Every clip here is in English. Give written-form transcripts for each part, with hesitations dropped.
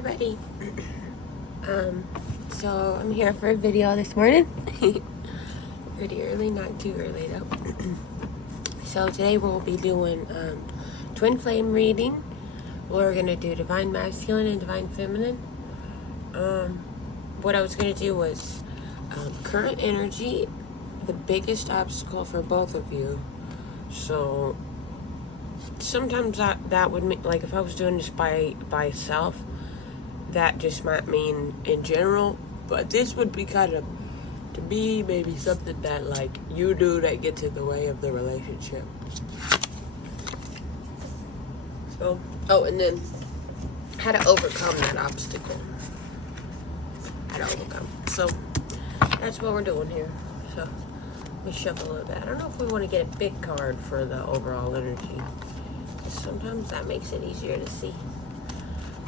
everybody. So I'm here for a video this morning. Pretty early, not too early though. So today we'll be doing twin flame reading. We're gonna do divine masculine and divine feminine. What I was gonna do was current energy, the biggest obstacle for both of you. So sometimes that would mean, like if I was doing this by itself, that just might mean in general, but this would be kind of, to me, maybe something that like you do that gets in the way of the relationship. So, oh, and then how to overcome that obstacle. How to overcome. So that's what we're doing here. So let me shuffle a little bit. I don't know if we want to get a big card for the overall energy, because sometimes that makes it easier to see.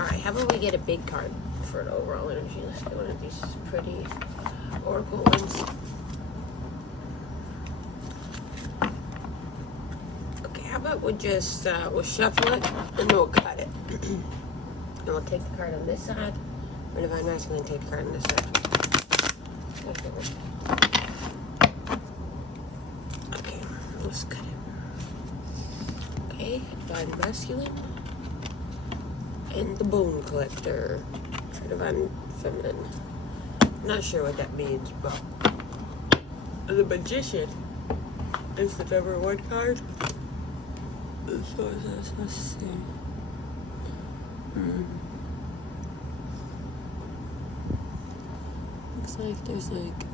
Alright, how about we get a big card for the overall energy? Let's get one of these pretty oracle ones. Okay, how about we just, we'll shuffle it and then we'll cut it. And we'll take the card on this side. For divine masculine, take the card on this side. Okay, let's cut it. Okay, divine masculine. And the bone collector for divine feminine. Not sure what that means, but the magician is the number one card. So let's see. Looks like there's like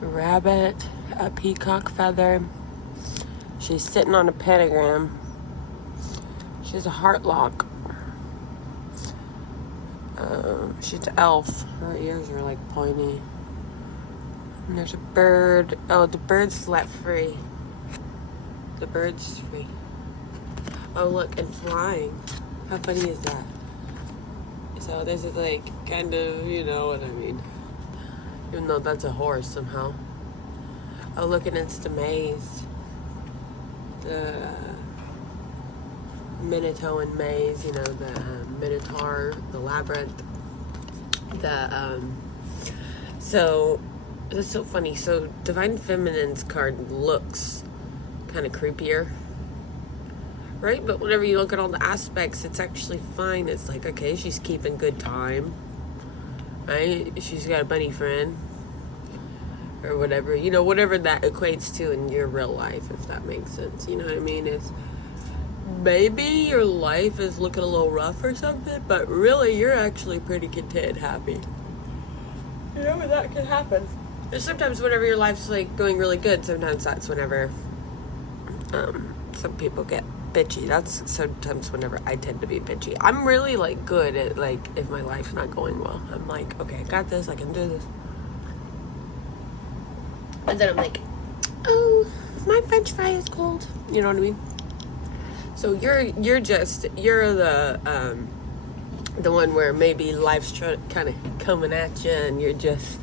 a rabbit, a peacock feather. She's sitting on a pentagram. She has a heart lock. She's an elf. Her ears are like pointy. And there's a bird. Oh, the bird's let free. The bird's free. Oh, look, and flying. How funny is that? So this is like kind of, you know what I mean. Even though that's a horse somehow. Oh, look, and it's the maze. The Minotaur maze, you know, the Minotaur, the labyrinth, so that's so funny. So divine feminine's card looks kind of creepier, right? But whenever you look at all the aspects, it's actually fine. It's like, okay, she's keeping good time, right? She's got a bunny friend or whatever, you know, whatever that equates to in your real life, if that makes sense. You know what I mean? It's maybe your life is looking a little rough or something, but really you're actually pretty content and happy. You know, that can happen. And sometimes whenever your life's like going really good, sometimes that's whenever some people get bitchy. That's sometimes whenever I tend to be bitchy. I'm really like good at like if my life's not going well. I'm like, okay, I got this, I can do this. And then I'm like, oh, my French fry is cold. You know what I mean? So you're the one where maybe life's kind of coming at you, and you're just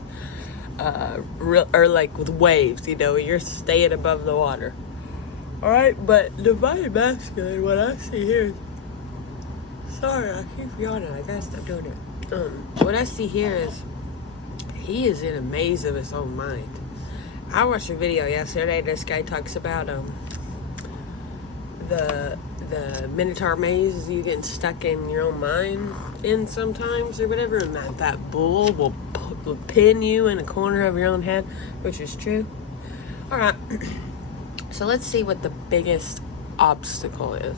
or like with waves, you know, you're staying above the water. All right, but divine masculine, what I see here is, sorry, I keep yawning. I gotta stop doing it. What I see here is he is in a maze of his own mind. I watched a video yesterday. This guy talks about the Minotaur maze you get stuck in your own mind in sometimes or whatever, and that bull will pin you in a corner of your own head, which is true. All right, so let's see what the biggest obstacle is.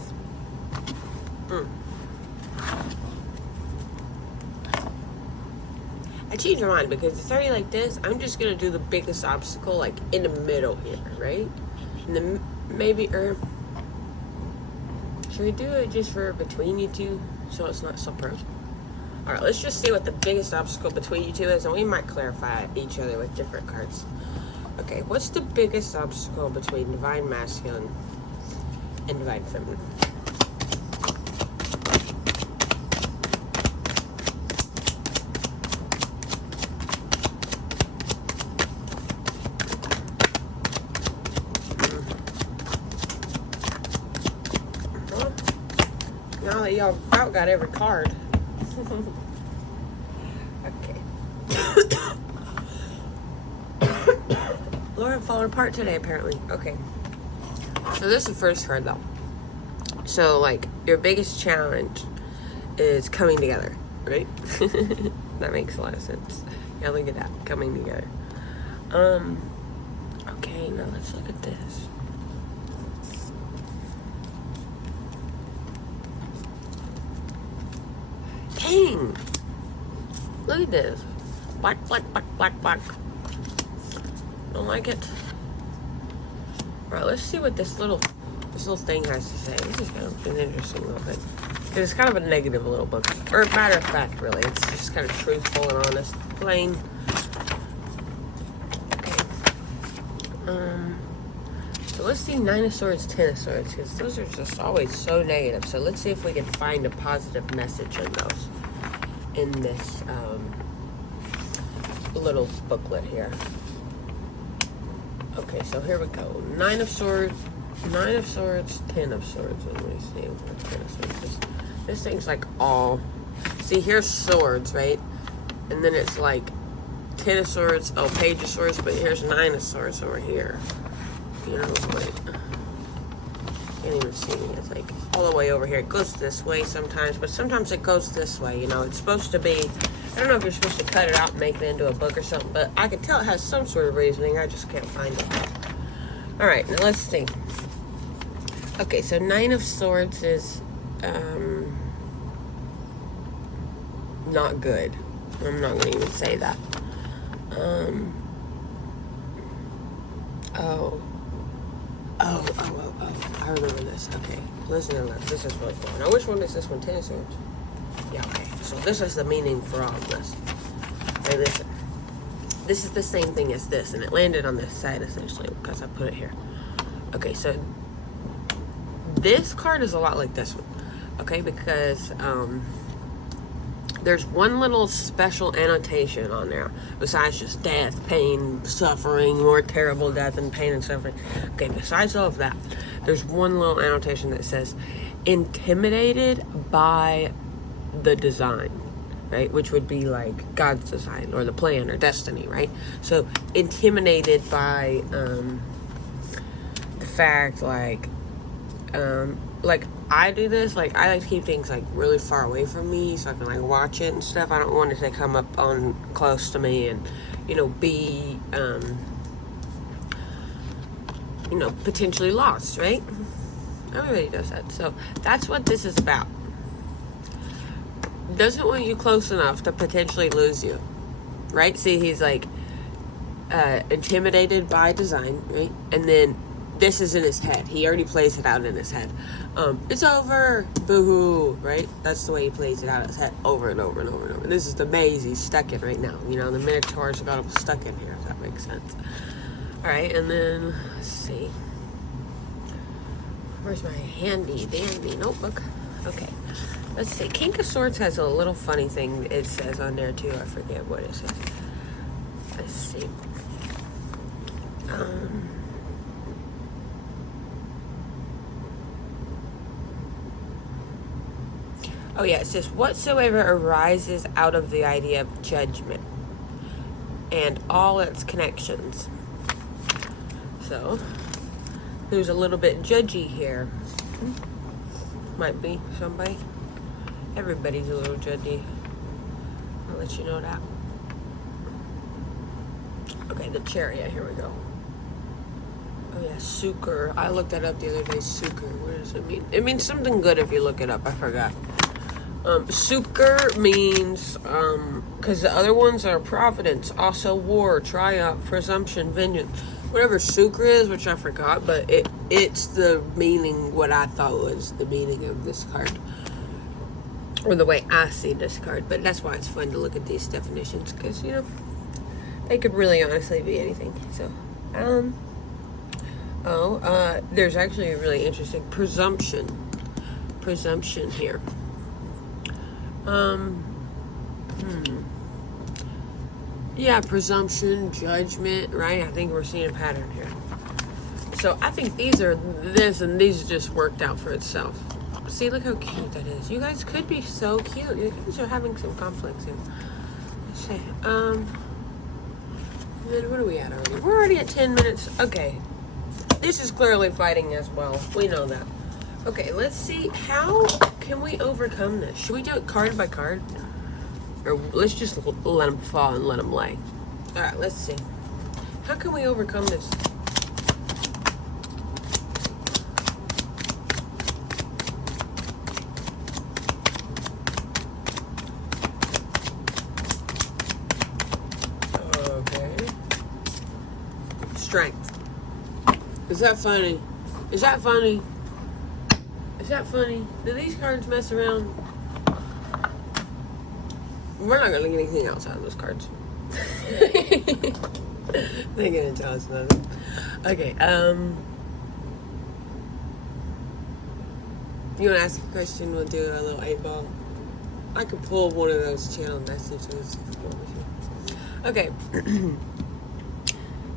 I changed my mind because it's already like this. I'm just gonna do the biggest obstacle like in the middle here, right? And then maybe should we do it just for between you two so it's not so personal? Alright, let's just see what the biggest obstacle between you two is, and we might clarify each other with different cards. Okay, what's the biggest obstacle between divine masculine and divine feminine? Now that y'all about got every card, Okay. Lord, I'm falling apart today, apparently. Okay. So this is the first card, though. So, like, your biggest challenge is coming together, right? That makes a lot of sense. Yeah, look at that. Coming together. Okay, now let's look at this. Dang! Look at this. Black, black, black, black, black. Don't like it. Alright, let's see what this little thing has to say. This is kind of an interesting little thing. It's kind of a negative little book. Or matter of fact, really. It's just kind of truthful and honest. Plain. Okay. So let's see 9 of Swords, 10 of Swords. Because those are just always so negative. So let's see if we can find a positive message in those. In this little booklet here. Okay, so here we go. 9 of Swords, 10 of Swords. Let me see what 10 of Swords is. This thing's like all... See, here's swords, right? And then it's like 10 of Swords, Page of Swords, but here's 9 of Swords over here. You know, like... Can't even see me. It's like all the way over here. It goes this way sometimes, but sometimes it goes this way, you know. It's supposed to be... I don't know if you're supposed to cut it out and make it into a book or something, but I can tell it has some sort of reasoning. I just can't find it. Alright, now let's see. Okay, so 9 of Swords is not good. I'm not going to even say that. I remember this. Okay, listen to this. This is really cool. Now, which one is this one? 10 of Swords? Yeah, okay. So this is the meaning for all of this. Hey, listen. This is the same thing as this, and it landed on this side, essentially, because I put it here. Okay, so this card is a lot like this one. Okay, because there's one little special annotation on there, besides just death, pain, suffering, more terrible death and pain and suffering. Okay, besides all of that, there's one little annotation that says, intimidated by the design, right? Which would be like God's design or the plan or destiny, right? So intimidated by the fact, like I do this, like I like to keep things like really far away from me so I can like watch it and stuff. I don't want it to come up on close to me and, you know, be you know, potentially lost, right? Everybody does that. So that's what this is about. Doesn't want you close enough to potentially lose you, right? See, he's like intimidated by design, right? And then this is in his head. He already plays it out in his head. It's over, boo-hoo, right? That's the way he plays it out in his head over and over and over and over. This is the maze he's stuck in right now. You know, the Minotaurs got him stuck in here, if that makes sense. All right, and then let's see. Where's my handy dandy notebook? Okay. Let's see. King of Swords has a little funny thing it says on there too. I forget what it says. Let's see. Oh yeah, it says whatsoever arises out of the idea of judgment and all its connections. So who's a little bit judgy here? Might be somebody. Everybody's a little judgy. I'll let you know that. Okay, the Chariot. Here we go. Oh yeah, Suker. I looked that up the other day. Suker. What does it mean? It means something good if you look it up. I forgot. Suker means, because the other ones are providence, also war, triumph, presumption, vengeance. Whatever Suker is, which I forgot, but it's the meaning, what I thought was the meaning of this card. Or the way I see this card. But that's why it's fun to look at these definitions, because, you know, they could really honestly be anything. So, there's actually a really interesting presumption here. Yeah, presumption, judgment, right? I think we're seeing a pattern here. So I think these are this, and these just worked out for itself. See, look how cute that is. You guys could be so cute. You guys are having some conflicts here. Let's see. Then what are we at already? We're already at 10 minutes. Okay. This is clearly fighting as well. We know that. Okay, let's see. How can we overcome this? Should we do it card by card? Or let's just let them fall and let them lay. Alright, let's see. How can we overcome this? Okay. Strength. Is that funny? Is that funny? Is that funny? Do these cards mess around? We're not gonna get anything else out of those cards. They're gonna tell us nothing. Okay, you wanna ask a question? We'll do a little 8-ball. I could pull one of those channel messages if you want me to. Okay.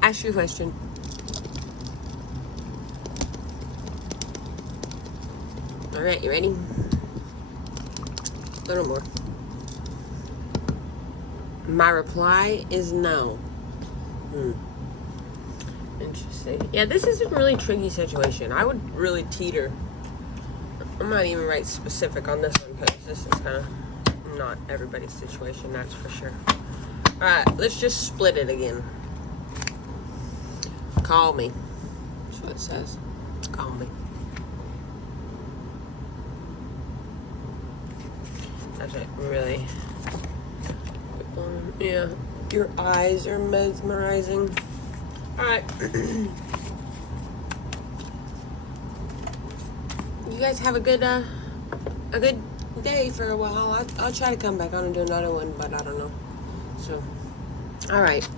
Ask your question. Alright, you ready? A little more. My reply is no. Interesting. Yeah, this is a really tricky situation. I would really teeter. I'm not even right specific on this one because this is kind of not everybody's situation, that's for sure. Alright, let's just split it again. Call me. That's what it says. Call me. That's it, really. Yeah, your eyes are mesmerizing. Alright. You guys have a good day for a while. I'll try to come back on and do another one, but I don't know. So, alright.